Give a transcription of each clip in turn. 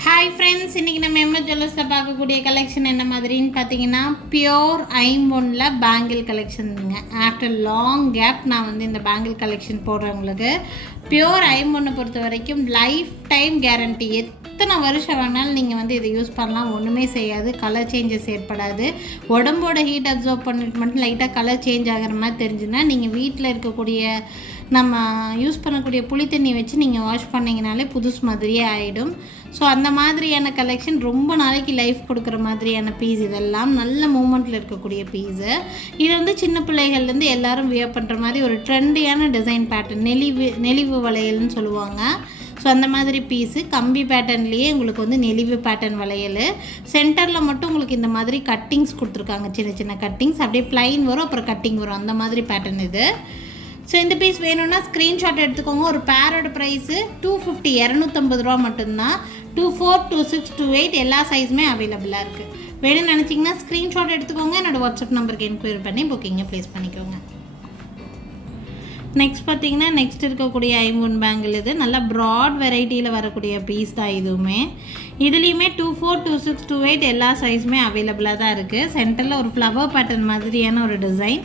Hi friends இன்றைக்கி நம்ம MS ஜுவல்லர்ஸில் பார்க்கக்கூடிய கலெக்ஷன் என்ன மாதிரின்னு பார்த்தீங்கன்னா பியோர் ஐம்பொன்னில் பேங்கிள் கலெக்ஷனுங்க ஆஃப்டர் லாங் கேப் நான் வந்து இந்த பேங்கிள் கலெக்ஷன் போடுறவங்களுக்கு பியோர் ஐம்பொன்னை பொறுத்த வரைக்கும் லைஃப் டைம் கேரண்டி எத்தனை வருஷம் வேணாலும் நீங்கள் வந்து இதை யூஸ் பண்ணலாம். ஒன்றுமே செய்யாது. கலர் சேஞ்சஸ் ஏற்படாது. உடம்போட ஹீட் அப்சர்வ் பண்ணிட்டு மட்டும் லைட்டாக கலர் சேஞ்ச் ஆகிற மாதிரி தெரிஞ்சுன்னா நீங்கள் வீட்டில் இருக்கக்கூடிய நம்ம யூஸ் பண்ணக்கூடிய புளி தண்ணி வச்சு நீங்கள் வாஷ் பண்ணிங்கனாலே புதுசு மாதிரியே ஆகிடும் ஸோ அந்த மாதிரியான கலெக்ஷன் ரொம்ப நாளைக்கு லைஃப் கொடுக்குற மாதிரியான பீஸ் இதெல்லாம். நல்ல மூமெண்ட்டில் இருக்கக்கூடிய பீஸு இது வந்து சின்ன பிள்ளைகள்லேருந்து எல்லாரும் வியர் பண்ணுற மாதிரி ஒரு ட்ரெண்டியான டிசைன் பேட்டர்ன் நெளிவு நெளிவு வளையல்னு சொல்லுவாங்க. ஸோ அந்த மாதிரி பீஸு கம்பி பேட்டர்ன்லேயே உங்களுக்கு வந்து நெளிவு பேட்டர்ன் வளையல். சென்டரில் மட்டும் உங்களுக்கு இந்த மாதிரி கட்டிங்ஸ் கொடுத்துருக்காங்க. சின்ன சின்ன கட்டிங்ஸ் அப்படியே ப்ளைன் வரும் அப்புறம் கட்டிங் வரும். அந்த மாதிரி பேட்டர்ன் இது. ஸோ இந்த பீஸ் வேணும்னா ஸ்க்ரீன்ஷாட் எடுத்துக்கோங்க. ஒரு பேரோட ப்ரைஸு டூ ஃபிஃப்டி இரநூத்தம்பது ரூபா மட்டும்தான். Two four two six two eight எல்லா சைஸுமே அவைலபிளாக இருக்குது வேணும்னு நினச்சிங்கன்னா ஸ்க்ரீன்ஷாட் எடுத்துக்கோங்க. என்னோடய வாட்ஸ்அப் நம்பருக்கு என்கொயரி பண்ணி புக்கிங்கை ப்ளேஸ் பண்ணிக்கோங்க. நெக்ஸ்ட் பார்த்தீங்கன்னா நெக்ஸ்ட் இருக்கக்கூடிய ஐம்பொன் பேங்கிள் இது நல்லா ப்ராட் வெரைட்டியில் வரக்கூடிய பீஸ் தான் இதுவுமே. இதுலேயுமே two four two six two eight எல்லா சைஸுமே அவைலபிளாக தான் இருக்குது சென்டரில் ஒரு ஃப்ளவர் பேட்டர்ன் மாதிரியான ஒரு டிசைன்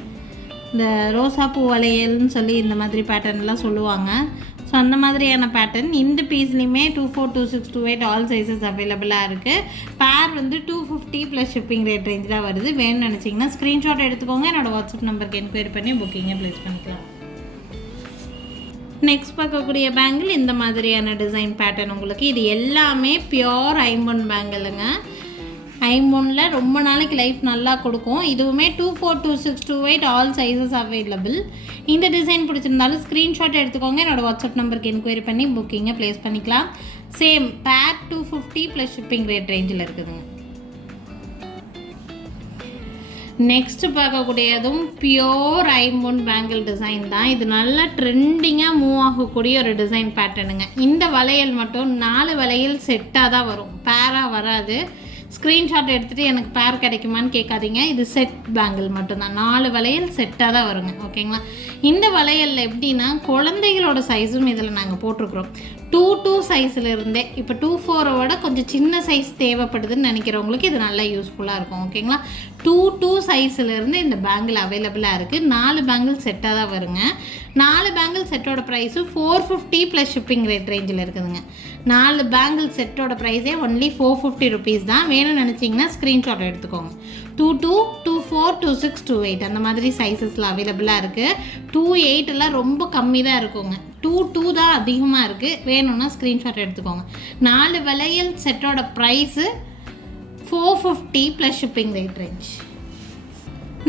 இந்த ரோசா பூ வளையல்னு சொல்லி இந்த மாதிரி பேட்டர்ன்லாம் சொல்லுவாங்க. ஸோ அந்த மாதிரியான பேட்டர்ன் இந்த பீஸ்லேயுமே two four two six two eight all sizes அவைலபிளாக இருக்குது பேர் வந்து two fifty plus shipping rate range தான் வருது. வேணும்னு நினச்சிங்கன்னா ஸ்க்ரீன்ஷாட் எடுத்துக்கோங்க. என்னோடய வாட்ஸ்அப் நம்பருக்கு என்கொயரி பண்ணி புக்கிங்கை ப்ளேஸ் பண்ணிக்கலாம். நெக்ஸ்ட் பார்க்கக்கூடிய பேங்கிள் இந்த மாதிரியான டிசைன் பேட்டர்ன் உங்களுக்கு. இது எல்லாமே பியோர் ஐம்பொன் பேங்கிளுங்க ஐம்பொனில் ரொம்ப நாளைக்கு லைஃப் நல்லா கொடுக்கும். இதுவுமே two four two six two eight all sizes available இந்த டிசைன் பிடிச்சிருந்தாலும் ஸ்க்ரீன்ஷாட் எடுத்துக்கோங்க. என்னோடய வாட்ஸ்அப் நம்பருக்கு என்கொயரி பண்ணி புக்கிங்கை ப்ளேஸ் பண்ணிக்கலாம். Same pair two fifty plus shipping rate ரேஞ்சில் இருக்குதுங்க. நெக்ஸ்ட் பார்க்கக்கூடியதும் பியோர் ஐம்பொன் பேங்கிள் டிசைன் தான். இது நல்லா ட்ரெண்டிங்காக மூவ் ஆகக்கூடிய ஒரு டிசைன் பேட்டர்னுங்க இந்த வளையல் மட்டும் நாலு வளையல் செட்டாக தான் வரும். பேராக வராது. ஸ்க்ரீன்ஷாட் எடுத்துகிட்டு எனக்கு பேர் கிடைக்குமான்னு கேட்காதீங்க. இது செட் பேங்கிள் மட்டும்தான். நாலு வளையல் செட்டாக தான் வருங்க. ஓகேங்களா இந்த வளையலில் எப்படின்னா குழந்தைகளோட சைஸும் இதில் நாங்கள் போட்டிருக்குறோம். டூ டூ சைஸில் இருந்தே. இப்போ டூ ஃபோரை விட கொஞ்சம் சின்ன சைஸ் தேவைப்படுதுன்னு நினைக்கிறவங்களுக்கு இது நல்லா யூஸ்ஃபுல்லாக இருக்கும் ஓகேங்களா டூ டூ சைஸ்லேருந்து இந்த பேங்கிள் அவைலபிளாக இருக்குது நாலு பேங்கிள் செட்டாக தான் வருங்க. நாலு பேங்கிள் செட்டோட ப்ரைஸும் four fifty plus shipping rate ரேஞ்சில் இருக்குதுங்க. நாலு பேங்கிள் செட்டோட ப்ரைஸே ஒன்லி ஃபோர் ஃபிஃப்டி ருபீஸ் தான். வேணும்னு நினச்சிங்கன்னா ஸ்க்ரீன்ஷாட் எடுத்துக்கோங்க. Two two two four two six two eight அந்த மாதிரி சைஸஸில் அவைலபிளாக இருக்குது டூ எயிட்டெல்லாம் ரொம்ப கம்மி தான் இருக்குங்க. டூ டூ தான் அதிகமாக இருக்குது வேணும்னா ஸ்க்ரீன்ஷாட் எடுத்துக்கோங்க. நாலு வளையல் செட்டோட price four fifty plus shipping rate range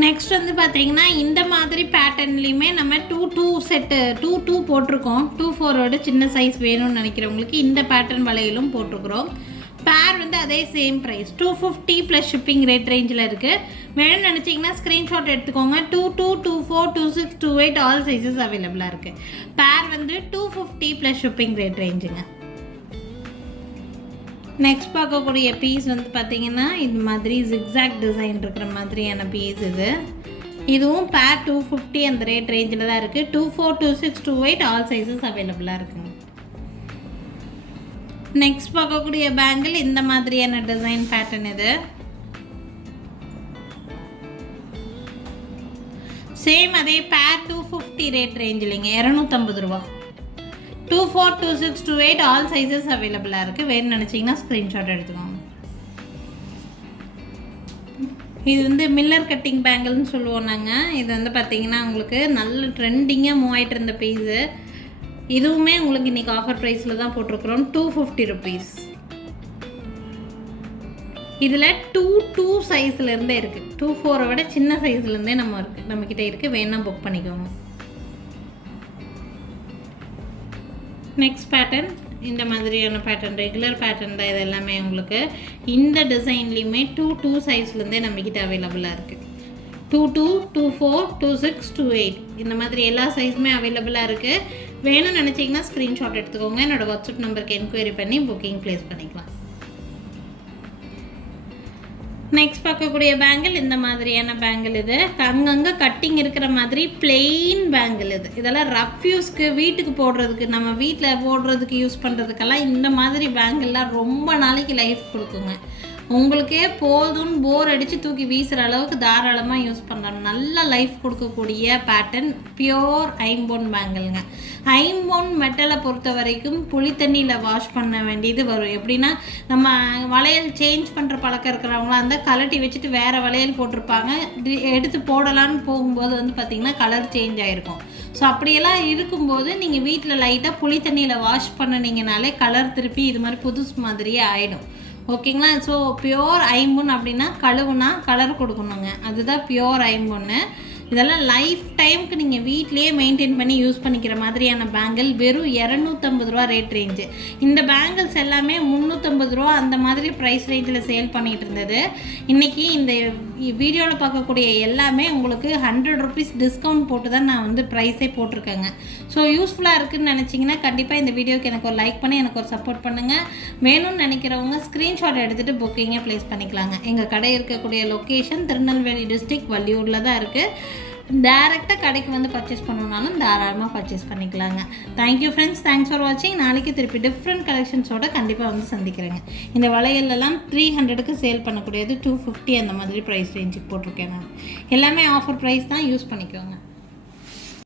next வந்து பார்த்தீங்கன்னா இந்த மாதிரி பேட்டர்ன்லேயுமே நம்ம two two set two two போட்டிருக்கோம். டூ ஃபோரோட சின்ன சைஸ் வேணும்னு நினைக்கிறவங்களுக்கு இந்த பேட்டர்ன் வளையலும் போட்டிருக்கிறோம். பேர் வந்து அதே same price two fifty plus shipping rate ரேஞ்சில் இருக்குது வேணும்னு நினச்சிங்கன்னா ஸ்க்ரீன்ஷாட் எடுத்துக்கோங்க. Two two two four two six two eight all sizes அவைலபிளாக இருக்குது பேர் வந்து two fifty plus shipping rate ரேஞ்சுங்க next பார்க்கக்கூடிய பீஸ் வந்து பார்த்தீங்கன்னா இது மாதிரி ஜிக்ஸாக் டிசைன் இருக்கிற மாதிரியான பீஸ் இது. இதுவும் பேர் டூ ஃபிஃப்டி அந்த ரேட் ரேஞ்சில் தான் இருக்குது two four two six two eight all sizes அவைலபிளாக இருக்குங்க. நெக்ஸ்ட் பார்க்கக்கூடிய பேங்கிள் இந்த மாதிரியான டிசைன் பேட்டர்ன் இது. சேம் அதே பேர் டூ ஃபிஃப்டி ரேட் ரேஞ்ச் இல்லைங்க இரநூத்தம்பது ரூபா. Two four two six two eight all sizes அவைலபிளாக இருக்குது வேணும்னு நினச்சிங்கன்னா ஸ்க்ரீன்ஷாட் எடுத்துக்கோங்க. இது வந்து மில்லர் கட்டிங் பேங்கிள்னு சொல்லுவோம் நாங்கள் இது வந்து பார்த்தீங்கன்னா உங்களுக்கு நல்ல ட்ரெண்டிங்காக மூவ் இருந்த பீஸு இதுவுமே உங்களுக்கு இன்றைக்கி ஆஃபர் ப்ரைஸில் தான் போட்டிருக்கிறோம். டூ ஃபிஃப்டி ருபீஸ் இதில் டூ டூ சைஸ்லேருந்தே இருக்குது டூ ஃபோரை விட சின்ன சைஸ்லேருந்தே நம்ம இருக்குது நம்மக்கிட்ட இருக்குது வேணால் புக் பண்ணிக்கோங்க. நெக்ஸ்ட் பேட்டர்ன் இந்த மாதிரியான பேட்டர்ன் ரெகுலர் பேட்டர்ன் தான் இது எல்லாமே உங்களுக்கு. இந்த டிசைன்லேயுமே டூ டூ சைஸ்லேருந்தே நம்மக்கிட்ட அவைலபிளாக இருக்குது two two two four two six two eight இந்த மாதிரி எல்லா சைஸுமே அவைலபிளாக இருக்குது வேணும்னு நினச்சிங்கன்னா ஸ்க்ரீன்ஷாட் எடுத்துக்கோங்க. என்னோடய வாட்ஸ்அப் நம்பருக்கு என்கொயரி பண்ணி புக்கிங் ப்ளேஸ் பண்ணிக்கலாம். நெக்ஸ்ட் பார்க்கக்கூடிய பேங்கிள் இந்த மாதிரியான பேங்கிள் இது. அங்கங்கே கட்டிங் இருக்கிற மாதிரி பிளெயின் பேங்கிள் இது. இதெல்லாம் ரஃப் யூஸ்க்கு வீட்டுக்கு போடுறதுக்கு நம்ம வீட்டில் போடுறதுக்கு யூஸ் பண்ணுறதுக்கெல்லாம் இந்த மாதிரி பேங்கிள்லாம் ரொம்ப நாளைக்கு லைஃப் கொடுக்குங்க. உங்களுக்கே போதும்னு போர் அடித்து தூக்கி வீசுகிற அளவுக்கு தாராளமாக யூஸ் பண்ணலாம். நல்ல லைஃப் கொடுக்கக்கூடிய பேட்டர்ன் பியோர் ஐம்போன் பேங்கிள்ங்க ஐம்போன் மெட்டலை பொறுத்த வரைக்கும் புளி தண்ணியில் வாஷ் பண்ண வேண்டியது வரும். எப்படின்னா நம்ம வளையல் சேஞ்ச் பண்ணுற பழக்கம் இருக்கிறவங்களாம் அந்த கலட்டி வச்சுட்டு வேறு வளையல் போட்டிருப்பாங்க. எடுத்து போடலான்னு போகும்போது வந்து பார்த்திங்கன்னா கலர் சேஞ்ச் ஆகிருக்கும் ஸோ அப்படியெல்லாம் இருக்கும்போது நீங்கள் வீட்டில் லைட்டாக புளி தண்ணியில் வாஷ் பண்ணினீங்கனாலே கலர் திருப்பி இது மாதிரி புதுசு மாதிரியே ஆகிடும் ஓகேங்களா? ஸோ பியோர் ஐம்பொன் அப்படின்னா கழுவுனா கலர் கொடுக்கணுங்க. அதுதான் பியோர் ஐம்பொன்னு. இதெல்லாம் லைஃப் டைம்க்கு நீங்கள் வீட்லேயே மெயின்டைன் பண்ணி யூஸ் பண்ணிக்கிற மாதிரியான பேங்கிள் வெறும் இரநூத்தம்பது ரூபா ரேட் ரேஞ்சு இந்த பேங்கிள்ஸ் எல்லாமே முந்நூற்றம்பது ரூபா அந்த மாதிரி ப்ரைஸ் ரேஞ்சில் சேல் பண்ணிகிட்டு இருந்தது. இன்றைக்கி இந்த வீடியோவில் பார்க்கக்கூடிய எல்லாமே உங்களுக்கு ஹண்ட்ரட் ருபீஸ் டிஸ்கவுண்ட் போட்டு தான் நான் வந்து ப்ரைஸே போட்டிருக்கேங்க. ஸோ யூஸ்ஃபுல்லாக இருக்குதுன்னு நினச்சிங்கன்னா கண்டிப்பாக இந்த வீடியோக்கு எனக்கு ஒரு லைக் பண்ணி எனக்கு ஒரு சப்போர்ட் பண்ணுங்கள் வேணும்னு நினைக்கிறவங்க ஸ்க்ரீன்ஷாட் எடுத்துகிட்டு புக்கிங்கை ப்ளேஸ் பண்ணிக்கலாங்க. எங்கள் கடை இருக்கக்கூடிய லொக்கேஷன் திருநெல்வேலி டிஸ்ட்ரிக்ட் வள்ளியூரில் தான் இருக்குது டேரெக்டாக கடைக்கு வந்து பர்ச்சேஸ் பண்ணணுனாலும் தாராளமாக பர்ச்சேஸ் பண்ணிக்கலாங்க. தேங்க்யூ ஃப்ரெண்ட்ஸ் தேங்க்ஸ் ஃபார் வாட்சிங் நாளைக்கு திருப்பி டிஃப்ரெண்ட் கலெக்ஷன்ஸோட கண்டிப்பாக வந்து சந்திக்கிறேங்க. இந்த வளையல்லாம் த்ரீ ஹண்ட்ரடுக்கு சேல் பண்ணக்கூடியது டூ ஃபிஃப்டி அந்த மாதிரி ப்ரைஸ் ரேஞ்சுக்கு போட்டிருக்கேன் நான். எல்லாமே ஆஃபர் ப்ரைஸ் தான் யூஸ் பண்ணிக்கோங்க.